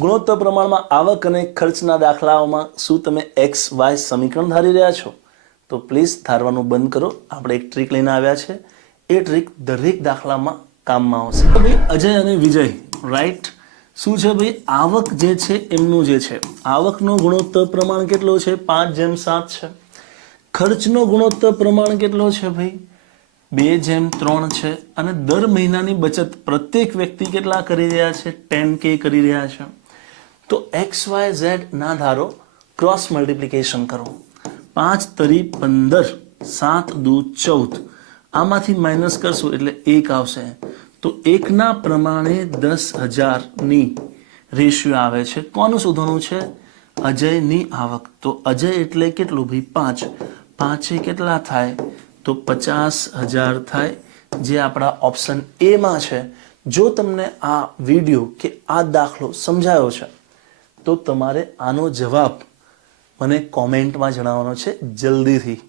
ગુણોત્તર પ્રમાણમાં આવક અને ખર્ચના દાખલાઓમાં શું તમે એક્સ, વાય સમીકરણ ધારી રહ્યા છો? તો પ્લીઝ ધારવાનું બંધ કરો. આપણે એક ટ્રીક લઈને આવ્યા છે. એ ટ્રીક દરેક દાખલામાં કામમાં આવશે. ભાઈ, અજય અને વિજય રાઈટ શું છે ભાઈ? આવક જે છે, એમનું જે છે. આવકનો ગુણોત્તર પ્રમાણ કેટલો છે? પાંચ જેમ સાત છે. ખર્ચનો ગુણોત્તર પ્રમાણ કેટલો છે ભાઈ? બે જેમ ત્રણ છે. અને દર મહિનાની બચત પ્રત્યેક વ્યક્તિ કેટલા કરી રહ્યા છે? ટેન કે કરી રહ્યા છે. તો એક્સ, વાય, ઝેડ ના ધારો ક્રોસ મલ્ટિપ્લિકેશન કરો. પાંચ, તરી, પંદર, સાત, દુ, ચૌદ. આમાંથી માઇનસ કરશું એટલે એક આવશે. તો એકના પ્રમાણે દસ હજારની રેશિયો આવે છે. કોનું શોધવાનું છે? અજયની આવક. તો અજય એટલે કેટલું ભાઈ? પાંચ. પાંચે કેટલા થાય? તો પચાસ હજાર થાય, જે આપણા ઓપ્શન એમાં છે. જો તમને આ વીડિયો કે આ દાખલો સમજાયો છે તો તમારે આનો જવાબ મને કોમેન્ટમાં જણાવવાનો છે જલ્દીથી.